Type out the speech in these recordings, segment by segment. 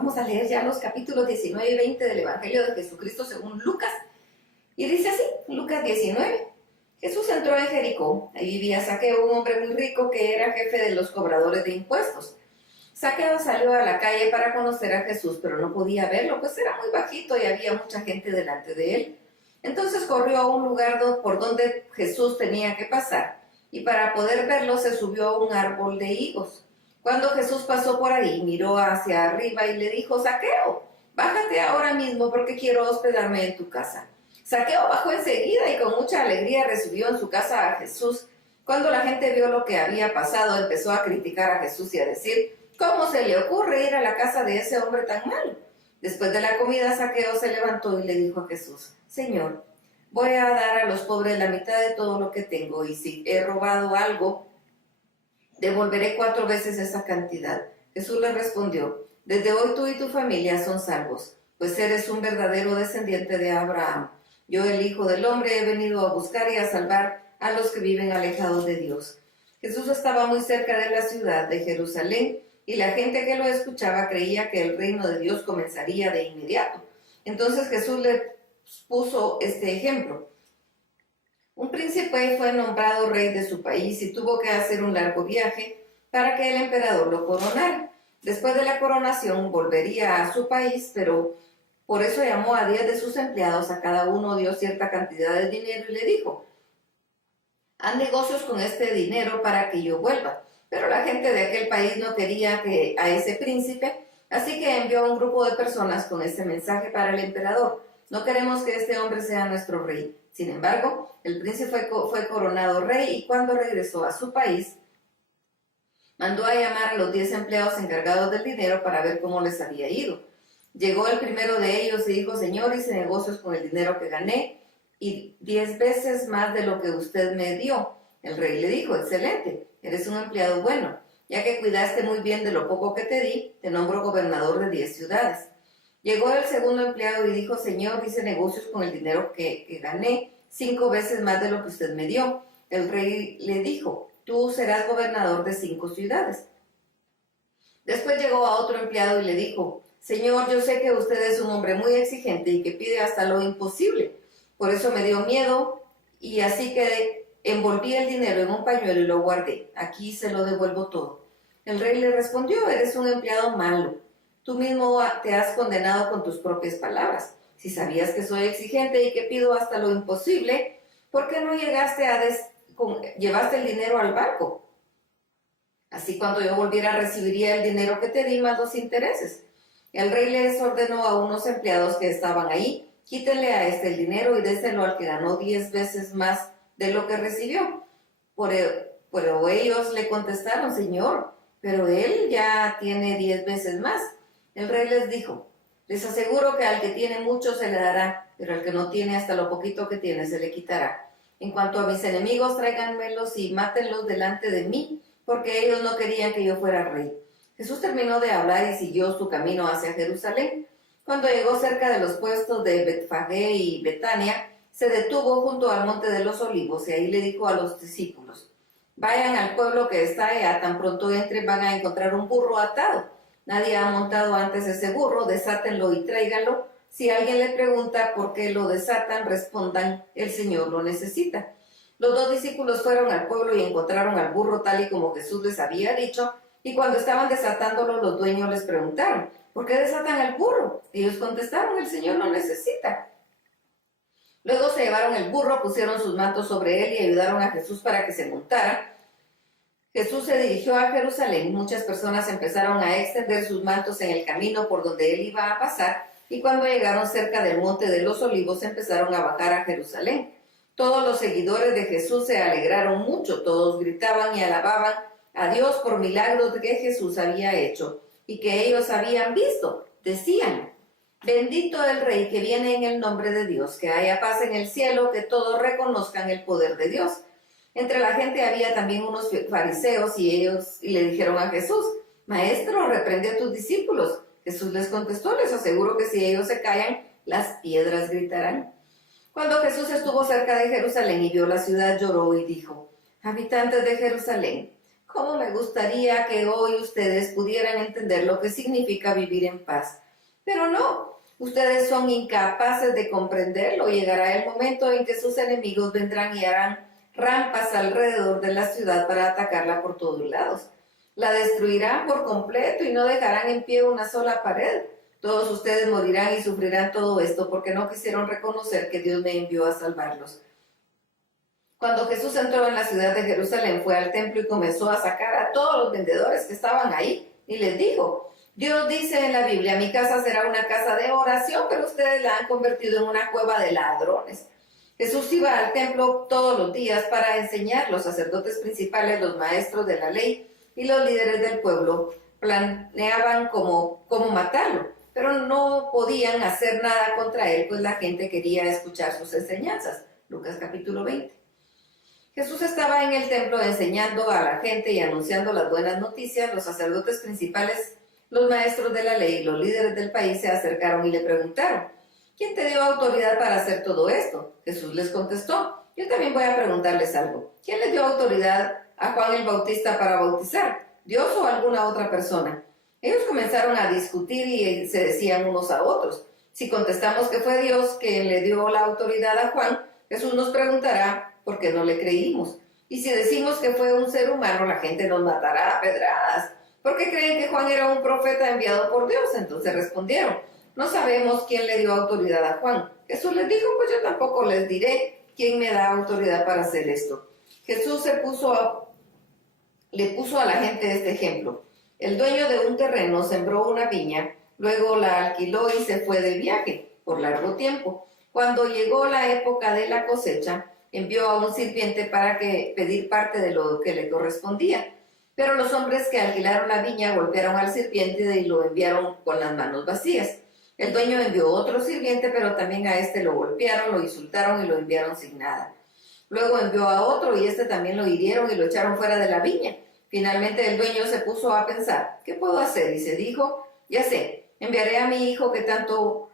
Vamos a leer ya los capítulos 19 y 20 del Evangelio de Jesucristo según Lucas. Y dice así, Lucas 19. Jesús entró en Jericó. Ahí vivía Zaqueo, un hombre muy rico que era jefe de los cobradores de impuestos. Zaqueo salió a la calle para conocer a Jesús, pero no podía verlo, pues era muy bajito y había mucha gente delante de él. Entonces corrió a un lugar por donde Jesús tenía que pasar, y para poder verlo se subió a un árbol de higos. Cuando Jesús pasó por ahí, miró hacia arriba y le dijo: Zaqueo, bájate ahora mismo porque quiero hospedarme en tu casa. Zaqueo bajó enseguida y con mucha alegría recibió en su casa a Jesús. Cuando la gente vio lo que había pasado, empezó a criticar a Jesús y a decir: ¿cómo se le ocurre ir a la casa de ese hombre tan malo? Después de la comida, Zaqueo se levantó y le dijo a Jesús: Señor, voy a dar a los pobres la mitad de todo lo que tengo, y si he robado algo, devolveré 4 veces esa cantidad. Jesús le respondió: desde hoy tú y tu familia son salvos, pues eres un verdadero descendiente de Abraham. Yo, el Hijo del Hombre, he venido a buscar y a salvar a los que viven alejados de Dios. Jesús estaba muy cerca de la ciudad de Jerusalén, y la gente que lo escuchaba creía que el reino de Dios comenzaría de inmediato. Entonces Jesús le puso este ejemplo. Un príncipe fue nombrado rey de su país y tuvo que hacer un largo viaje para que el emperador lo coronara. Después de la coronación volvería a su país, pero por eso llamó a 10 de sus empleados, a cada uno dio cierta cantidad de dinero y le dijo: haz negocios con este dinero para que yo vuelva. Pero la gente de aquel país no quería a ese príncipe, así que envió a un grupo de personas con este mensaje para el emperador: no queremos que este hombre sea nuestro rey. Sin embargo, el príncipe fue coronado rey, y cuando regresó a su país, mandó a llamar a los 10 empleados encargados del dinero para ver cómo les había ido. Llegó el primero de ellos y dijo: Señor, hice negocios con el dinero que gané, y 10 veces más de lo que usted me dio. El rey le dijo: excelente, eres un empleado bueno. Ya que cuidaste muy bien de lo poco que te di, te nombro gobernador de 10 ciudades. Llegó el segundo empleado y dijo: Señor, hice negocios con el dinero que gané, 5 veces más de lo que usted me dio. El rey le dijo: tú serás gobernador de 5 ciudades. Después llegó a otro empleado y le dijo: Señor, yo sé que usted es un hombre muy exigente y que pide hasta lo imposible. Por eso me dio miedo, y así que envolví el dinero en un pañuelo y lo guardé. Aquí se lo devuelvo todo. El rey le respondió: eres un empleado malo. Tú mismo te has condenado con tus propias palabras. Si sabías que soy exigente y que pido hasta lo imposible, ¿por qué no llevaste el dinero al banco? Así cuando yo volviera recibiría el dinero que te di más los intereses. El rey les ordenó a unos empleados que estaban ahí: quítenle a este el dinero y déselo al que ganó 10 veces más de lo que recibió. Pero ellos le contestaron: Señor, pero él ya tiene 10 veces más. El rey les dijo: les aseguro que al que tiene mucho se le dará, pero al que no tiene, hasta lo poquito que tiene se le quitará. En cuanto a mis enemigos, tráiganmelos y mátenlos delante de mí, porque ellos no querían que yo fuera rey. Jesús terminó de hablar y siguió su camino hacia Jerusalén. Cuando llegó cerca de los puestos de Betfagé y Betania, se detuvo junto al monte de los olivos, y ahí le dijo a los discípulos: vayan al pueblo que está allá, tan pronto entren van a encontrar un burro atado. Nadie ha montado antes ese burro, desátenlo y tráiganlo. Si alguien le pregunta por qué lo desatan, respondan: el Señor lo necesita. Los 2 discípulos fueron al pueblo y encontraron al burro tal y como Jesús les había dicho, y cuando estaban desatándolo, los dueños les preguntaron: ¿por qué desatan al burro? Ellos contestaron: el Señor lo necesita. Luego se llevaron el burro, pusieron sus mantos sobre él y ayudaron a Jesús para que se montara. Jesús se dirigió a Jerusalén. Muchas personas empezaron a extender sus mantos en el camino por donde él iba a pasar, y cuando llegaron cerca del monte de los olivos empezaron a bajar a Jerusalén. Todos los seguidores de Jesús se alegraron mucho, todos gritaban y alababan a Dios por milagros que Jesús había hecho y que ellos habían visto. Decían: bendito el Rey que viene en el nombre de Dios, que haya paz en el cielo, que todos reconozcan el poder de Dios. Entre la gente había también unos fariseos, y ellos le dijeron a Jesús: Maestro, reprende a tus discípulos. Jesús les contestó: les aseguro que si ellos se callan, las piedras gritarán. Cuando Jesús estuvo cerca de Jerusalén y vio la ciudad, lloró y dijo: habitantes de Jerusalén, cómo me gustaría que hoy ustedes pudieran entender lo que significa vivir en paz. Pero no, ustedes son incapaces de comprenderlo. Llegará el momento en que sus enemigos vendrán y harán rampas alrededor de la ciudad para atacarla por todos lados. La destruirán por completo y no dejarán en pie una sola pared. Todos ustedes morirán y sufrirán todo esto porque no quisieron reconocer que Dios me envió a salvarlos. Cuando Jesús entró en la ciudad de Jerusalén, fue al templo y comenzó a sacar a todos los vendedores que estaban ahí y les dijo: Dios dice en la Biblia, mi casa será una casa de oración, pero ustedes la han convertido en una cueva de ladrones. Jesús iba al templo todos los días para enseñar. Los sacerdotes principales, los maestros de la ley y los líderes del pueblo planeaban cómo matarlo, pero no podían hacer nada contra él, pues la gente quería escuchar sus enseñanzas. Lucas capítulo 20. Jesús estaba en el templo enseñando a la gente y anunciando las buenas noticias. Los sacerdotes principales, los maestros de la ley y los líderes del país se acercaron y le preguntaron: ¿quién te dio autoridad para hacer todo esto? Jesús les contestó: yo también voy a preguntarles algo. ¿Quién les dio autoridad a Juan el Bautista para bautizar? ¿Dios o alguna otra persona? Ellos comenzaron a discutir y se decían unos a otros: si contestamos que fue Dios quien le dio la autoridad a Juan, Jesús nos preguntará por qué no le creímos. Y si decimos que fue un ser humano, la gente nos matará a pedradas. ¿Por qué creen que Juan era un profeta enviado por Dios? Entonces respondieron: no sabemos quién le dio autoridad a Juan. Jesús les dijo: pues yo tampoco les diré quién me da autoridad para hacer esto. Jesús le puso a la gente este ejemplo. El dueño de un terreno sembró una viña, luego la alquiló y se fue de viaje por largo tiempo. Cuando llegó la época de la cosecha, envió a un sirviente para pedir parte de lo que le correspondía. Pero los hombres que alquilaron la viña golpearon al sirviente y lo enviaron con las manos vacías. El dueño envió otro sirviente, pero también a este lo golpearon, lo insultaron y lo enviaron sin nada. Luego envió a otro y este también lo hirieron y lo echaron fuera de la viña. Finalmente el dueño se puso a pensar: ¿qué puedo hacer? Y se dijo: ya sé, enviaré a mi hijo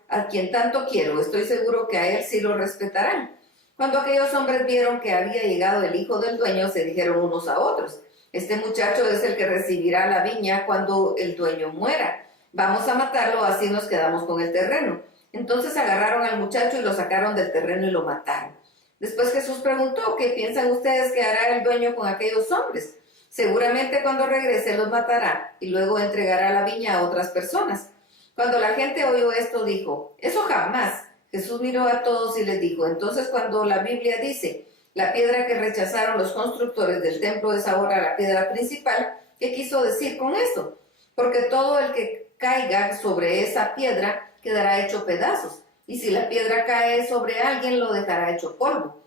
a quien tanto quiero. Estoy seguro que a él sí lo respetarán. Cuando aquellos hombres vieron que había llegado el hijo del dueño, se dijeron unos a otros: este muchacho es el que recibirá la viña cuando el dueño muera. Vamos a matarlo, así nos quedamos con el terreno. Entonces agarraron al muchacho y lo sacaron del terreno y lo mataron. Después Jesús preguntó: ¿qué piensan ustedes que hará el dueño con aquellos hombres? Seguramente cuando regrese los matará y luego entregará la viña a otras personas. Cuando la gente oyó esto, dijo: eso jamás. Jesús miró a todos y les dijo: entonces, cuando la Biblia dice, la piedra que rechazaron los constructores del templo es ahora la piedra principal, ¿qué quiso decir con esto? Porque todo el que caiga sobre esa piedra quedará hecho pedazos, y si la piedra cae sobre alguien, lo dejará hecho polvo.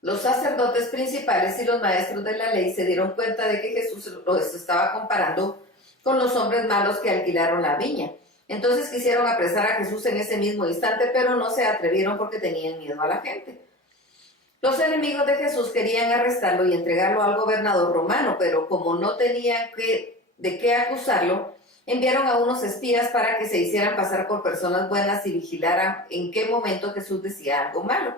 Los sacerdotes principales y los maestros de la ley se dieron cuenta de que Jesús los estaba comparando con los hombres malos que alquilaron la viña. Entonces quisieron apresar a Jesús en ese mismo instante, pero no se atrevieron porque tenían miedo a la gente. Los enemigos de Jesús querían arrestarlo y entregarlo al gobernador romano, pero como no tenían de qué acusarlo, enviaron a unos espías para que se hicieran pasar por personas buenas y vigilaran en qué momento Jesús decía algo malo.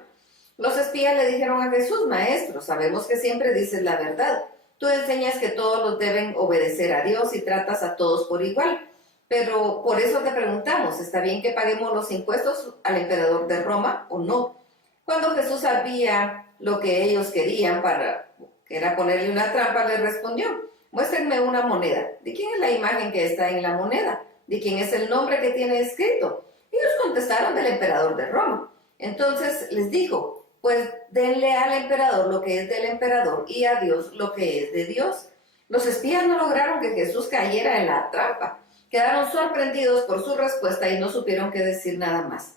Los espías le dijeron a Jesús: maestro, sabemos que siempre dices la verdad. Tú enseñas que todos los deben obedecer a Dios y tratas a todos por igual. Pero por eso te preguntamos: ¿está bien que paguemos los impuestos al emperador de Roma o no? Cuando Jesús sabía lo que ellos querían, que era ponerle una trampa, les respondió: muéstrenme una moneda. ¿De quién es la imagen que está en la moneda? ¿De quién es el nombre que tiene escrito? Ellos contestaron: del emperador de Roma. Entonces les dijo: pues denle al emperador lo que es del emperador y a Dios lo que es de Dios. Los espías no lograron que Jesús cayera en la trampa. Quedaron sorprendidos por su respuesta y no supieron qué decir nada más.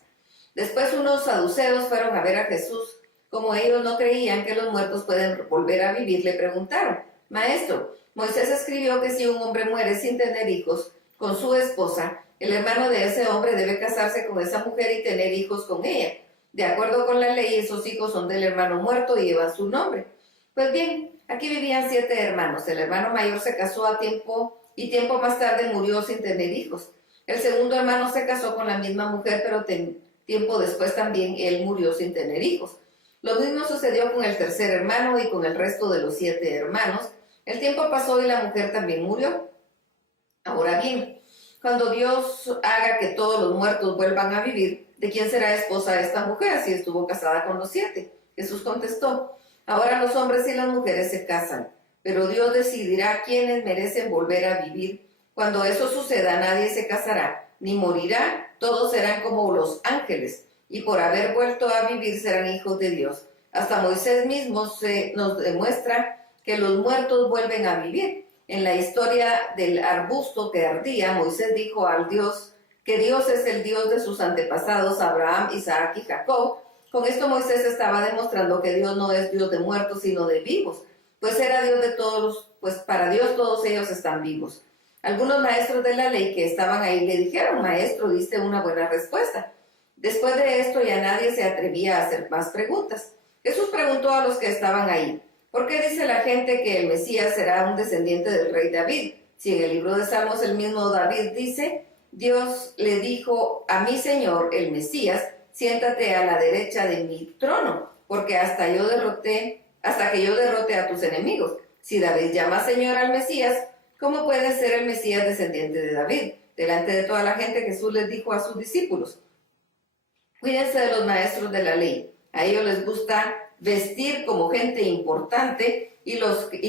Después unos saduceos fueron a ver a Jesús. Como ellos no creían que los muertos pueden volver a vivir, le preguntaron: maestro, Moisés escribió que si un hombre muere sin tener hijos con su esposa, el hermano de ese hombre debe casarse con esa mujer y tener hijos con ella. De acuerdo con la ley, esos hijos son del hermano muerto y llevan su nombre. Pues bien, aquí vivían 7 hermanos. El hermano mayor se casó a tiempo y tiempo más tarde murió sin tener hijos. El segundo hermano se casó con la misma mujer, pero tiempo después también él murió sin tener hijos. Lo mismo sucedió con el tercer hermano y con el resto de los 7 hermanos. El tiempo pasó y la mujer también murió. Ahora bien, cuando Dios haga que todos los muertos vuelvan a vivir, ¿de quién será esposa esta mujer si estuvo casada con los 7? Jesús contestó, ahora los hombres y las mujeres se casan, pero Dios decidirá quiénes merecen volver a vivir. Cuando eso suceda, nadie se casará, ni morirá, todos serán como los ángeles, y por haber vuelto a vivir serán hijos de Dios. Hasta Moisés mismo nos demuestra que los muertos vuelven a vivir. En la historia del arbusto que ardía, Moisés dijo al Dios que Dios es el Dios de sus antepasados, Abraham, Isaac y Jacob. Con esto Moisés estaba demostrando que Dios no es Dios de muertos, sino de vivos, pues era Dios de todos, pues para Dios todos ellos están vivos. Algunos maestros de la ley que estaban ahí le dijeron, maestro, diste una buena respuesta. Después de esto ya nadie se atrevía a hacer más preguntas. Jesús preguntó a los que estaban ahí, ¿por qué dice la gente que el Mesías será un descendiente del rey David? Si en el libro de Salmos el mismo David dice, Dios le dijo a mi Señor, el Mesías, siéntate a la derecha de mi trono, porque hasta que yo derrote a tus enemigos. Si David llama Señor al Mesías, ¿cómo puede ser el Mesías descendiente de David? Delante de toda la gente Jesús les dijo a sus discípulos, cuídense de los maestros de la ley. A ellos les gusta vestir como gente importante y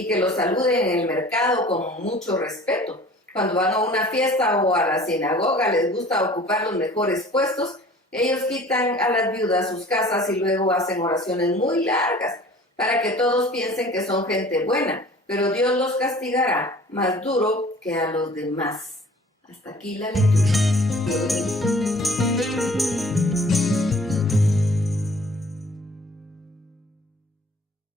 que los saluden en el mercado con mucho respeto. Cuando van a una fiesta o a la sinagoga les gusta ocupar los mejores puestos. Ellos quitan a las viudas sus casas y luego hacen oraciones muy largas para que todos piensen que son gente buena, pero Dios los castigará más duro que a los demás. Hasta aquí la lectura.